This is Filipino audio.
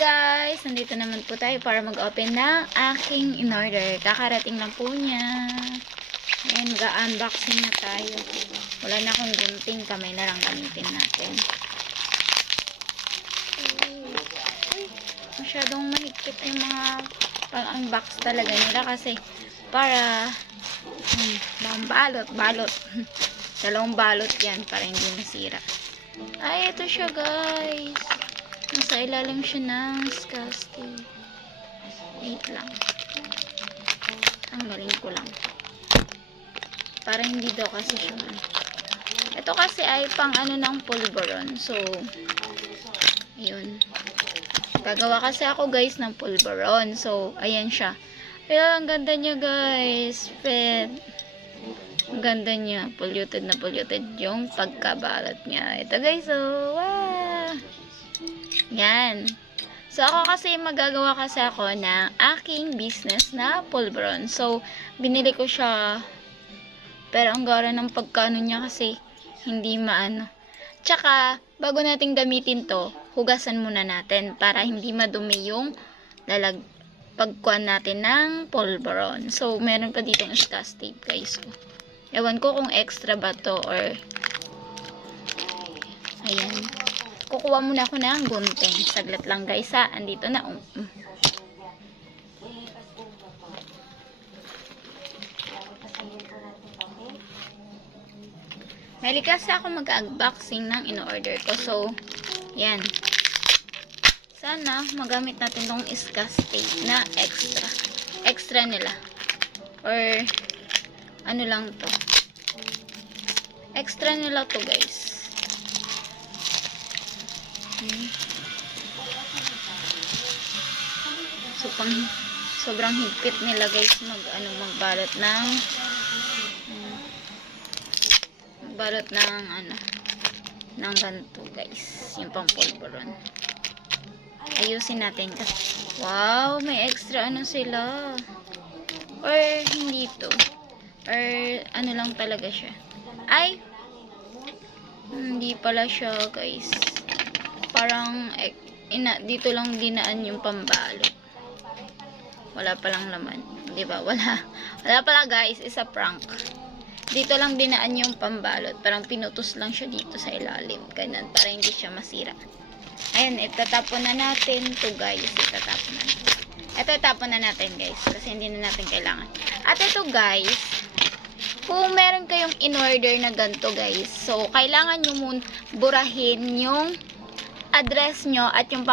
Guys, nandito naman po tayo para mag-open ng aking in-order. Kakarating lang po niya. Ayan, mag-unboxing na tayo. Wala na akong gunting, kamay na lang gamitin natin. Masyadong mahigpit yung mga pang-unbox talaga nila kasi para balot. Dalawang balot yan para hindi masira. Ay, ito siya guys. Nasa ilalim siya ng Scasti. Wait lang. Tanggalin ko lang. Para hindi daw kasi siya. Ito kasi ay pang ano ng pulveron. So, ayun. Gagawa kasi ako guys ng pulveron. So, ayan siya. Ayan, ang ganda niya guys. Ang ganda niya. Polluted na polluted yung pagkabalat niya. Ito guys, oh. Wow! Yan. So, ako kasi magagawa kasi ako ng aking business na pulveron. So, binili ko siya. Pero ang gara ng pagkano niya kasi hindi maano. Tsaka, bago natin gamitin to, hugasan muna natin para hindi madumi yung pagkuhan natin ng pulveron. So, meron pa ditong Scotch tape guys. Ewan ko kung extra ba to or ayan. Kukuha muna ako ng gunting. Saglit lang guys ha. Andito na. Mali kasi ako mag-unboxing ng in-order ko. So, yan. Sana magamit natin tong Scotch tape na extra. Extra nila. Or, ano lang to. Extra nila to guys. So, sobrang higpit nila guys magbalot ng ng ganito guys, yung pang pulveron. Ayusin natin kasi. Wow, may extra ano sila. Or hindi to. Or ano lang talaga siya. Ay, hindi pala siya guys. Parang dito lang dinaan yung pambalot. Wala palang laman. Diba? Wala pala guys. Isa prank. Dito lang dinaan yung pambalot. Parang pinutos lang siya dito sa ilalim. Ganun. Para hindi siya masira. Ayan. Itatapon na natin to guys. Itatapon na natin. Ito itapon na natin guys. Kasi hindi na natin kailangan. At ito guys. Kung meron kayong in-order na ganito guys. So, kailangan nyo burahin yung address nyo at yung